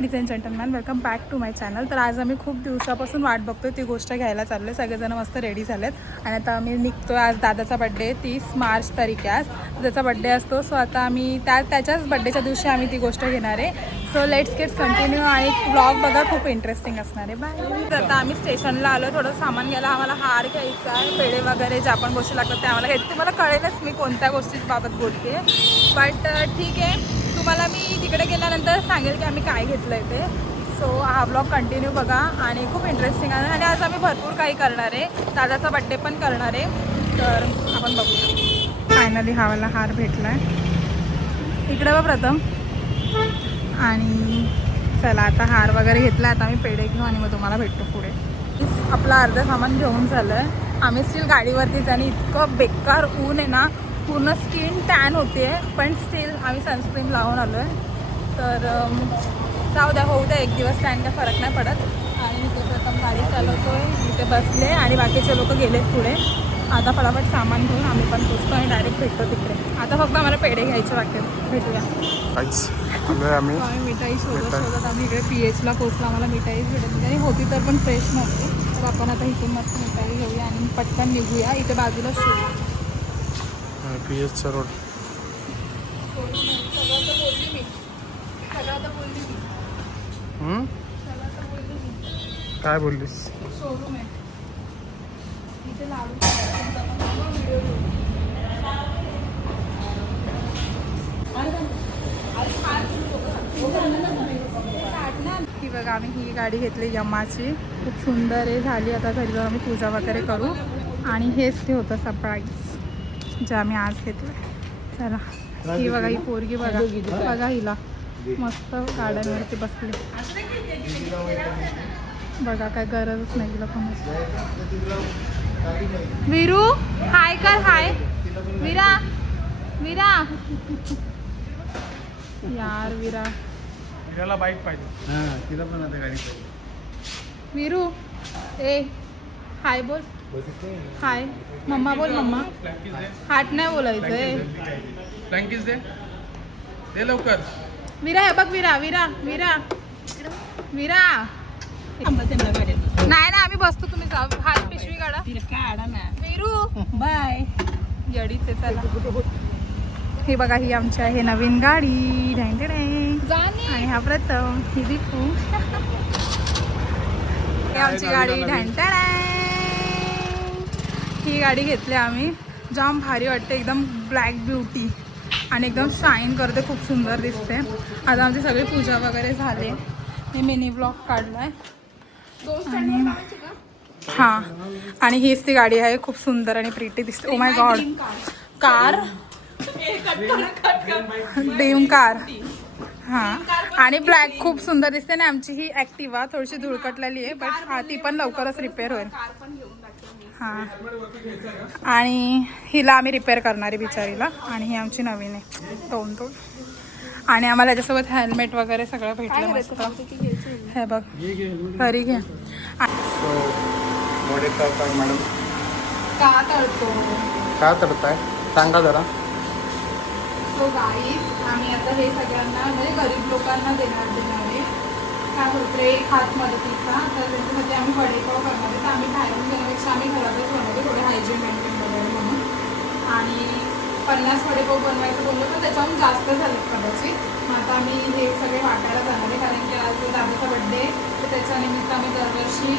Ladies and gentleman, welcome back to my channel. तर आज आम्ही खूप दिवसापासून वाट बघतोय ती गोष्ट घ्यायला चाललो आहे. सगळेजण मस्त रेडी झालेत आणि आता आम्ही निघतो आहे. आज दादाचा बड्डे 30 मार्च तारीख आहे, आज त्याचा बड्डे असतो. सो आता आम्ही त्याच्याच बड्डेच्या दिवशी आम्ही ती गोष्ट घेणार आहे. सो लेट्स गेट कंटिन्यू आणि ब्लॉग बघा, खूप इंटरेस्टिंग असणार आहे. बाय. आता आम्ही स्टेशनला आलो, थोडं सामान घ्यायला. आम्हाला हार घ्यायचा आहे, पेढे वगैरे ज्या पण गोष्टी लागतात ते आम्हाला घ्यायचं. तुम्हाला कळेलच मी कोणत्या गोष्टीबाबत बोलते, बट ठीक आहे. तुम्हाला मी तिकडे गेल्यानंतर सांगेल की आम्ही काय घेतलं आहे ते. सो हा ब्लॉग कंटिन्यू बघा आणि खूप इंटरेस्टिंग आहे. आणि आज आम्ही भरपूर काही करणार आहे, दादाचा बड्डे पण करणार आहे, तर आपण बघू. फायनली हावाला हार भेटला आहे, इकडे बघ प्रथम. आणि चला आता हार वगैरे घेतला, आता आम्ही पेढे घेऊ आणि मग तुम्हाला भेटतो पुढे. आपलं अर्धं सामान घेऊन झालं आहे. आम्ही स्टील गाडीवरतीच आणि इतकं बेकार ऊन आहे ना, पूर्ण स्किन टॅन होते, पण स्टील आम्ही सनस्क्रीन लावून आलो आहे. तर जाऊ द्या, होऊ द्या, एक दिवस टॅन काय फरक नाही पडत. आणि इथे प्रथम गाडी चालवतो आहे, इथे बसले आणि बाकीचे लोक गेलेत पुढे. आता फटाफट सामान घेऊन आम्ही पण पोचतो आणि डायरेक्ट भेटतो तिकडे. आता फक्त आम्हाला पेढे घ्यायचे बाकी, भेटूया. आम्ही मिठाई शोधत आम्ही इकडे PHला पोचलो. आम्हाला मिठाईच भेटत नाही, होती तर पण फ्रेश नव्हती. तर आपण आता इथून मस्त मिठाई घेऊया आणि पटकन निघूया. इथे बाजूला शोध PHचा रोड. काय बोललीस? शोरूम आहे इथे. लाडू ही बघा, आम्ही ही गाडी घेतली यमाची, खूप सुंदर आहे. झाली आता घरी जाऊन आम्ही पूजा वगैरे करू. आणि हेच ते होतं सरप्राईज जे आम्ही आज घेतलं. चला, ही बघा, ही पोरगी बघा, बघा हिला, मस्त गार्डनवरती बसली. बघा, काय गरजच नाही तिला कोणाची. विरू हाय कर, हाय विरा, विरा यार, विराला बाईक पाहिजे. हां, तिला पण आता गाडी पाहिजे. विरू ए हाय बोल, हाय मम्मा बोल, मम्मा. हाट नाही बोलायचं आहे. फ्लँकीज दे, दे लवकर. विरा हे बघ, विरा विरा विरा विरा. नाही ना, आम्ही बसतो, तुम्ही जा. हात पिशवी काढा ना. विरू बाय, जडीच आहे. चला, हे बघा, ही आमची आहे नवीन गाडी. आणि हा प्रथम, ही दीपू. ही आमची गाडी. ही गाडी घेतली आम्ही, जाम भारी वाटते, एकदम ब्लॅक ब्युटी आणि एकदम शाईन करते, खूप सुंदर दिसते. आता आमची सगळी पूजा वगैरे झाली. मी मिनी ब्लॉग काढलाय. हां, आणि हीच ती गाडी आहे, खूप सुंदर आणि प्रिटी दिसते. Oh my God, car, dream car. हां, आणि ब्लॅक खूप सुंदर दिसते ना. आमची ही ॲक्टिवा थोडीशी धुळकटलेली आहे, बट ती पण लवकरच रिपेअर होईल. हां, आणि हिला आम्ही रिपेअर करणार आहे बिचारीला. आणि ही आमची नवीन आहे, दोन. आणि आम्हाला याच्यासोबत हेल्मेट वगैरे सगळं भेटलं मस्त. हे बघ, घरी घे. मॅडम का तळतो, काय तळताय सांगा जरा. सो गाईज, आम्ही आता हे सगळ्यांना म्हणजे गरीब लोकांना देणार आहे. काय बोलतो, एक हात मदतीचा. तर त्याच्यासाठी आम्ही वडेपाव करणार आहे. तर आम्ही बाहेरून घेण्यापेक्षा आम्ही घरातच बनवतो, थोडे हायजीन मेंटेन वगैरे म्हणून. आणि 50 वडेपाव बनवायचं बोललो तर त्याच्याहून जास्त झालं कदाचित. मग आता आम्ही हे सगळे वाटायला जाणार आहे, कारण की आज दादाचा बड्डे, तर त्याच्यानिमित्त आम्ही दरवर्षी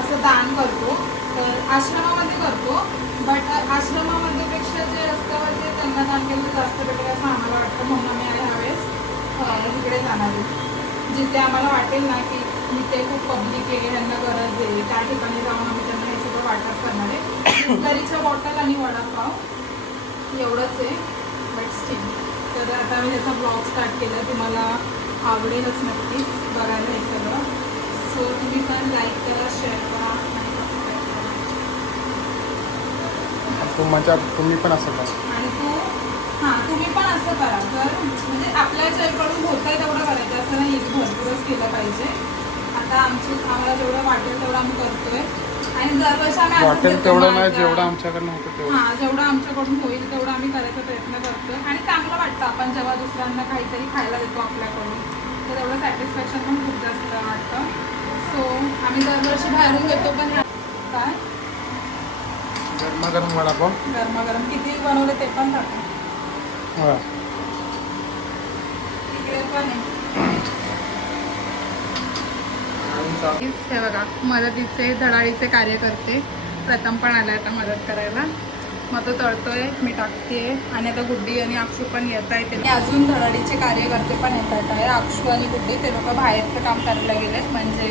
असं दान करतो. तर आश्रमामध्ये करतो, बट आश्रमामध्येपेक्षा जे रस्त्यावर जे त्यांना दान केलं जास्त भेटेल असं आम्हाला वाटतं. म्हणून आम्ही ह्यावेळेस तिकडे जाणार आहे, जिथे आम्हाला वाटेल ना की इथे खूप पब्लिक आहे, त्यांना गरज आहे, त्या ठिकाणी जाऊन आम्ही त्यांना हे सगळं वाटप करणार आहे. बिस्लरीच्या बॉटल आणि वडापाव एवढंच आहे, बट स्टील. तर आता आम्ही त्याचा ब्लॉग स्टार्ट केला, तुम्हाला आवडेलच नक्कीच बघायला हे सगळं. सो तुम्ही पण लाईक करा, शेअर करा आणि सबस्क्राईब करा. तुम्ही पण असं करा. आणि तुम्ही पण असं करा. तर म्हणजे आपल्या ज्याकडून होत आहे तेवढं करायचं, असं नाही की भरपूरच केलं पाहिजे. आता आम्हाला जेवढं वाटेल तेवढं आम्ही करतोय. आणि दरवर्षी आम्ही वाटेल तेवढं नाही, जेवढं आमच्याकडनं होतं तेवढं. हां, जेवढं आमच्याकडून होईल तेवढं आम्ही करायचा प्रयत्न करतोय. आणि चांगलं वाटतं आपण जेव्हा दुसऱ्यांना काहीतरी खायला देतो आपल्याकडून, तर तेवढं सॅटिस्फॅक्शन सॅटिस्फॅक्शन पण खूप जास्त वाटतं. सो आम्ही दरवर्षी बाहेरून घेतो पण काय गरमागरम वडापाव. गरमागरम किती बनवले ते पण टाका. इकडे पण आहे. हे बघा मदतीचे धडाडीचे कार्य करते. प्रथम पण आला आता मदत करायला. मग तो तळतोय, मी टाकते आणि आता गुड्डी आणि अक्षू पण येत आहे. ते अजून धडाडीचे कार्यकर्ते पण येतात आहे. अक्षू आणि गुड्डी ते लोक बाहेरचं काम करायला गेलेत, म्हणजे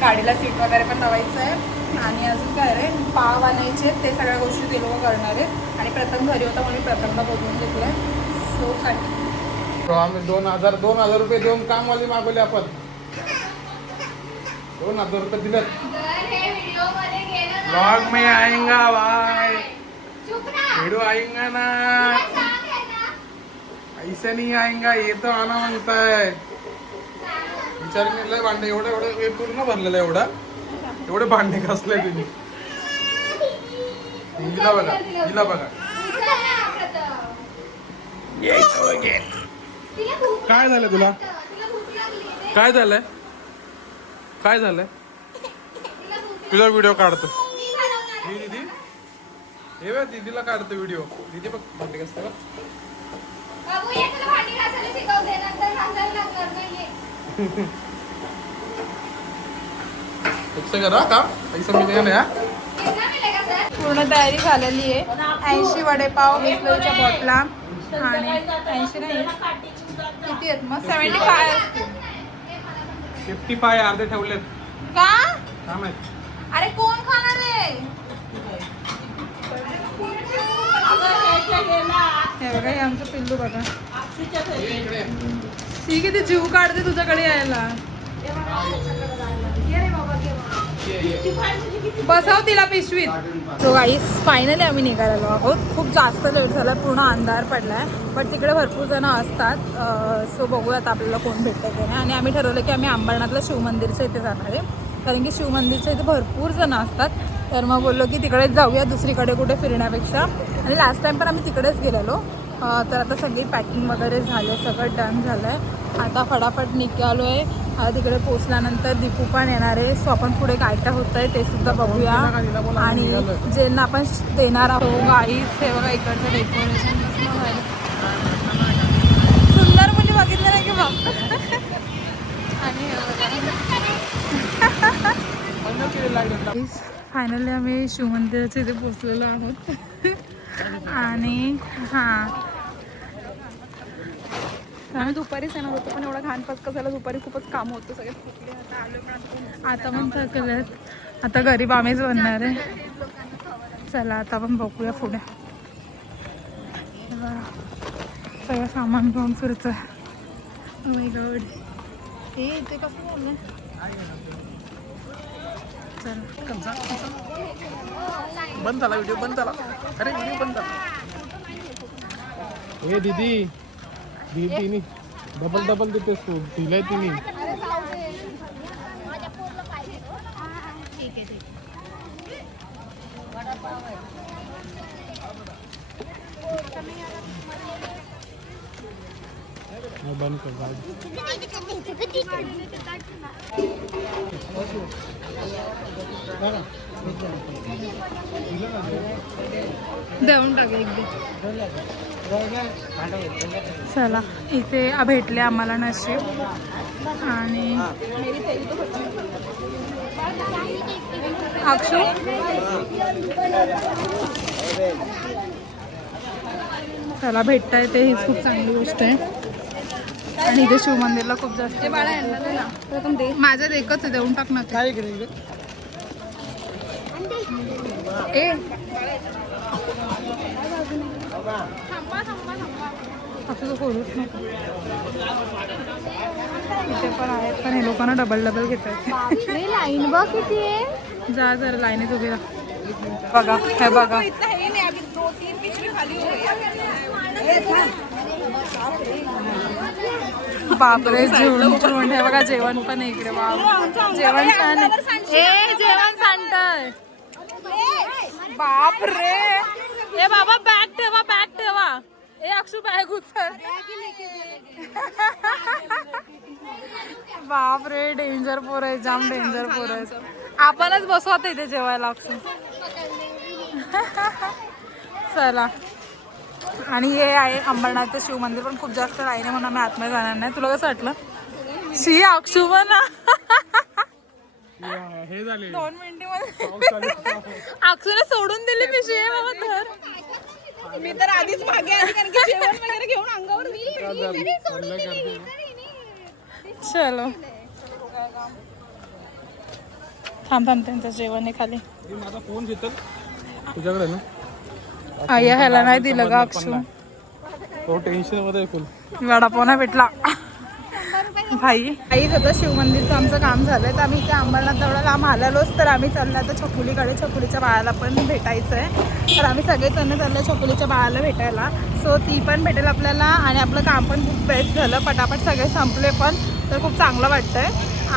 गाडीला सीट वगैरे पण लावायचं आहे. आणि अजून काय रे पाव आणायचे, ते सगळ्या गोष्टी ते लोक करणार आहेत. आणि प्रथम घरी होता म्हणून प्रथमला बोलवून घेतलं आहे. सो काय आम्ही 2,000 रुपये देऊन कामवाली मागवले आपण. 2,000 रुपये दिलेत. ब्लॉग में आएगा भाई, वीडियो आएगा ना, ऐसे नहीं आएगा. ये तो आना म्हणताय. विचार केलाय भांडे एवढे पूर्ण भरलेलं आहे. एवढे भांडे घासले तुम्ही. हिला बघा. काय झालं तुला? काय झालंय? तुझा व्हिडिओ काढतो दीदी. हे बघ दीदीला काढतो व्हिडिओ. दीदी बघ भांडी घासते बघ. करा का पैसा मिळेल ना. पूर्ण तयारी झालेली आहे. 80 वडेपाव, बिस्लरीच्या बॉटला आणि 80 नाही किती आहेत मग 75 असतील. 55 अर्धे ठेवलेत का? काय माहित. अरे कोण खाणार आहे? हे बघा हे आमचं पिल्लू बघा. ती किती जीव काढते तुझ्याकडे यायला. बसव तिला पिशवीत. सो गाईस फायनली आम्ही निघालेलो आहोत. खूप जास्त लेट झाला, पूर्ण अंधार पडलाय. बट तिकडे भरपूर जण असतात. सो बघूयात आपल्याला कोण भेटतं की नाही. आणि आम्ही ठरवलं की आम्ही अंबरनाथला शिवमंदिरच्या इथे जाणार आहे, कारण की शिवमंदिरच्या इथे भरपूर जण असतात. तर मग बोललो की तिकडेच जाऊया, दुसरीकडे कुठे फिरण्यापेक्षा. आणि लास्ट टाइम पण आम्ही तिकडेच गेलेलो. तर आता सगळी पॅकिंग वगैरे झाले, सगळं डन झालं आहे. आता फटाफट निघालो आहे. तिकडे पोचल्यानंतर दीपू पण येणार आहे. सो आपण पुढे काय काय होतं आहे ते सुद्धा बघूया. आणि ज्यांना आपण देणार आहोत गाईच हे बघा इकडचं डेकोरेशन सुंदर मुली बघितलं नाही की बाप. आणि फायनली आम्ही शिवमंदिराच्या इथे पोचलेलो आहोत. आणि हां आम्ही दुपारीच येणार होतो, पण एवढा घाण पचका झाला. दुपारी खूपच काम होतं, सगळे थकले. आता आलो पण आता पण थकलेत. आता गरीब आम्हीच बनणार आहे. चला आता आपण बघूया पुढे. सगळं सामान घेऊन फिरतोय. Oh my God. हे ते कसं झालं? चला बंद झाला व्हिडिओ. बंद झाला. अरे व्हिडिओ बंद झाला. ए दीदी तिने डबल देतेस तू. दिलाय तिने. बंद कर. देऊन टाक एकदा. चला इथे भेटले आम्हाला नशीब. आणि अक्षू चला भेटता येते, हीच खूप चांगली गोष्ट आहे. आणि इथे शिवमंदिरला खूप जास्त माझ्यात एकच आहे, देऊन टाक ना. ए असं करूच नको. इथे पण आहेत, पण हे लोकांना डबल घेतात. लाईन बघ किती आहे. जा जरा लाईनीत उभी राहा. बघा हे बघा. बापरे जेवण हे बघा. जेवण पण आहे इकडे. जेवण छान आहे. जेवण सांगतंय. बापरे. ए बाबा बॅग ठेवा. ए अक्षू बॅग उचल. बाप रे डेंजर पोर आहे, जाम डेंजर पोर आहे. आपणच बसू आता इथे जेवायला अक्षू. चला. आणि हे आहे अंबरनाथचं शिव मंदिर, पण खूप जास्त लाईन आहे म्हणून आम्ही आतमध्ये जाणार नाही. तुला कसं वाटलं? शी अक्षू पण हे झाले 2 मिनिटांमध्ये अक्षूने सोडून दिली पिशवी आहे बाबा. तर मी तर आधीच मागे आली कारण की जेवण वगैरे घेऊन अंगावर चलो थांब थांब त्यांचं जेवण आहे खाली. माझा फोन घेतल तुझ्याकडे ना. आया ह्याला नाही दिलं का अक्षू? तो टेन्शन मध्ये फुल. वडापाव नाही भेटला भाई. काहीच आता शिव मंदिरचं आमचं काम झालंय, तर आम्ही इथे अंबरनाथ तेवढा लांब आलेलोच, तर आम्ही चाललो आता छकुलीकडे. छकुलीच्या बाळाला पण भेटायचं आहे, तर आम्ही सगळेच जण चाललो छकुलीच्या बाळाला भेटायला. सो ती पण भेटेल आपल्याला आणि आपलं काम पण खूप बेस्ट झालं, पटापट सगळे संपले पण, तर खूप चांगलं वाटतंय.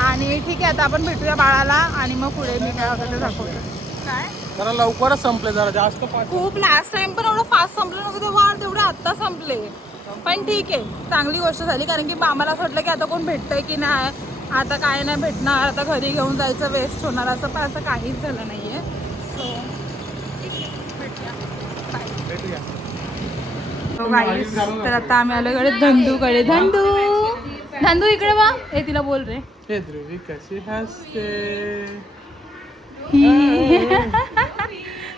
आणि ठीक आहे आता आपण भेटूया बाळाला आणि मग पुढे मी काय होतं ते दाखवतो. काय जरा लवकरच संपले, जरा जास्त खूप लास्ट टाइम पण एवढं फास्ट संपलं नव्हतं तेव्हा, तेवढे आत्ता संपले. पण ठीक आहे, चांगली गोष्ट झाली, कारण की आम्हाला असं वाटलं की आता कोण भेटतंय की नाही, आता काय नाही भेटणार, आता घरी घेऊन जायचं वेस्ट होणार, असं पण असं काहीच झालं नाहीये. सो तर आता आम्ही आलो इकडे धंदूकडे. धंदू इकडे वा. हे तिला बोल रे. हे ध्रुवी कशी हसते.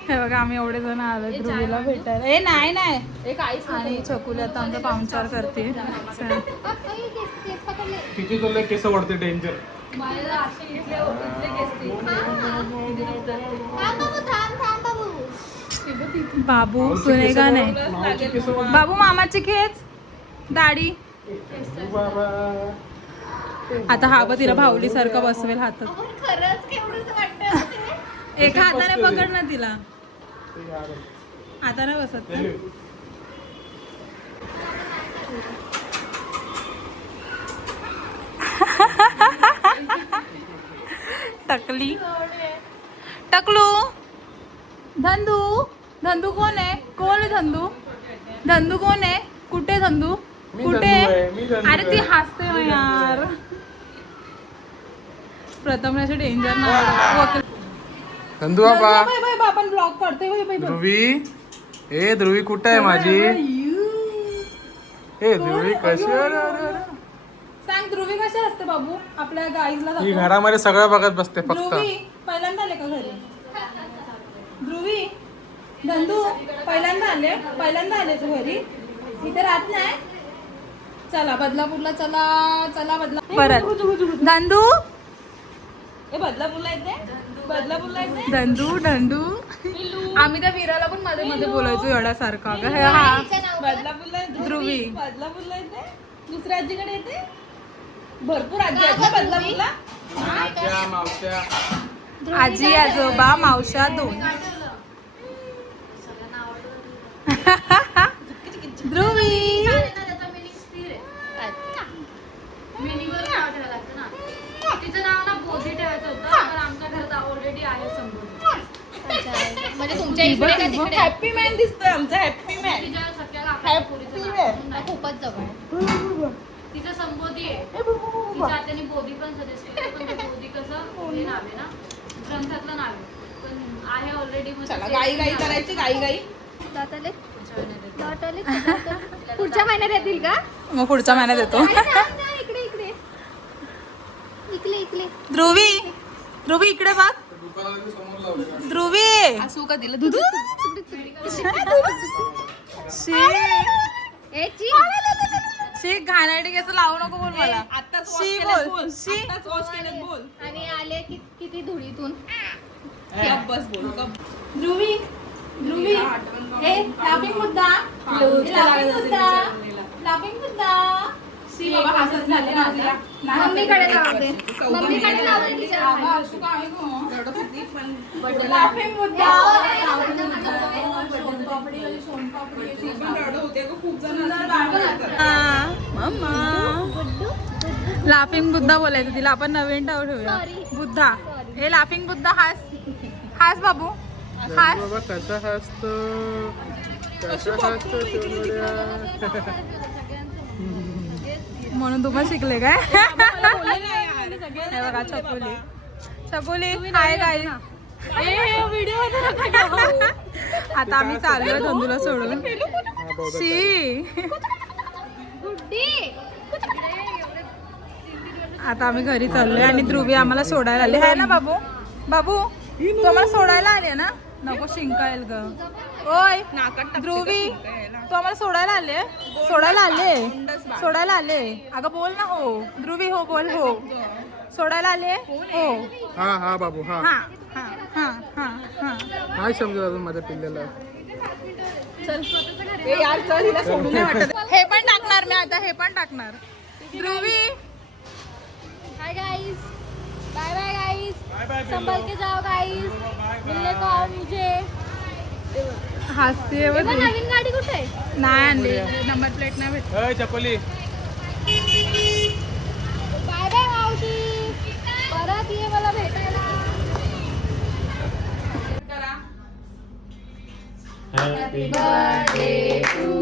हे बघा आम्ही एवढे जण आलो ध्रुवीला भेटायला. ए नाही आणि छकुली आता आमचा पाहुणचार करते. तिची तुला केस वाढते डेंजर. बाबू सुने का नाही. बाबू मामाची खेच दाढी. आता हा बघ तिला भावली सारखं बसवेल हातात. एका हाताने पकड ना तिला. आता नाही बसत. टकली टकलू. धंदू कोण आहे? कोण आहे धंदू? धंदू कोण आहे? कुठे धंदू? कुठे? अरे ती हसते मग यार. प्रथम असे डेंजर ना. धंदू बाबा आपण ब्लॉग करतोय. ध्रुवी. ए ध्रुवी कुठे आहे माझी? ए ध्रुवी कशी? सांग ध्रुवी कशी असते बाबू आपल्या गाईजला? ही घरामध्ये सगळं बघत बसते फक्त. ध्रुवी पहिल्यांदा आले का घरी? ध्रुवी धंदू पहिल्यांदा आले तू घरी? इथे राहत नाही. चला बदलापूरला चला परत. धंदू बदलापूरला येते. धंदू आम्ही त्या वीराला पण मध्ये मध्ये बोलायचो एवढ्यासारखा. हा बदलापूरला ध्रुवी. बदलापूरला येते. दुसऱ्या आजीकडे येते. भरपूर आजी आहेत ना बदलापूरला. मावश्या. आजी आजोबा मावश्या 2. ध्रुवी तिचं नाव ना बोधी ठेवायचं होतं, तर आमच्या घरात ऑलरेडी आहे संबोधी. म्हणजे तुमच्या इकडे का तिकडे? हॅपी मॅन दिसतोय आमचा. Happy man. तिच्या सख्या काकाच्या नाव खूपच जवळ. तिचं संबोधी आहे. तिच्या आत्याने बोधी पण सजेस्ट केलं, पण ते बोधी कसं हे नाव आहे ना, ग्रंथातलं नाव आहे, पण आहे ऑलरेडी. चला गाई करायची. गाई पुढच्या महिन्यात येतील का? मग पुढच्या महिन्यात येतो. इकडे ध्रुवी इकडे बघ. ध्रुवी असू का दिलं दूध. शी घाणेरडी केस लावू नको बोल मला. आत्ताच शी वॉश बोल. शी बोल. आणि आले किती धुळीतून. बस बोल. ध्रुवी लाफिंग मुद्दा. शी बाबा हसत झाले ना तिला. मम्मीकडे लावते. मम्मीकडे लावते तिच्या. लाफिंग मुद्दा. लाफिंग बुद्धा बोलायचं तिला. आपण नवीन नाव ठेवूया बुद्धा. हे लाफिंग बुद्धा. हास बाबू हास. बाबा कसा हसतो. कशा असतं शेवड्या? म्हणून तुम्हाला शिकले काय मला बोलले नाही यार. हे बघा छकुली छकुली हाय काय व्हिडिओ आता आम्ही चाललोय धंदूला सोडून हा, बहुत अच्छा. शी गुड्डी आता आम्ही घरी चाललोय आणि ध्रुवी आम्हाला सोडायला आले आहे ना बाबू बाबू तू आम्हाला सोडायला आले ना नको शिंकायल ग ओय ध्रुवी तू आम्हाला सोडायला आले सोडायला आले अगं बोल ना हो ध्रुवी हो बोल हो सोडायला आले हो हा हा बाबू हा हा हा हा हा हा काय समजत अजून माझ्या पिल्ल्याला यार चल हिला सोडून नाही वाटत. हे पण टाकणार मी आता हे पण टाकणार Dhruvi hi guys bye bye guys संभल के जाओ गाइस मिलने को आओ मुझे हसते तेव्हा नवीन गाडी कुठे आहे नाही आणली नंबर प्लेट नाही भेट अय चकोली बाय बाय मावशी परत ये मला भेटायला हॅपी बर्थडे टू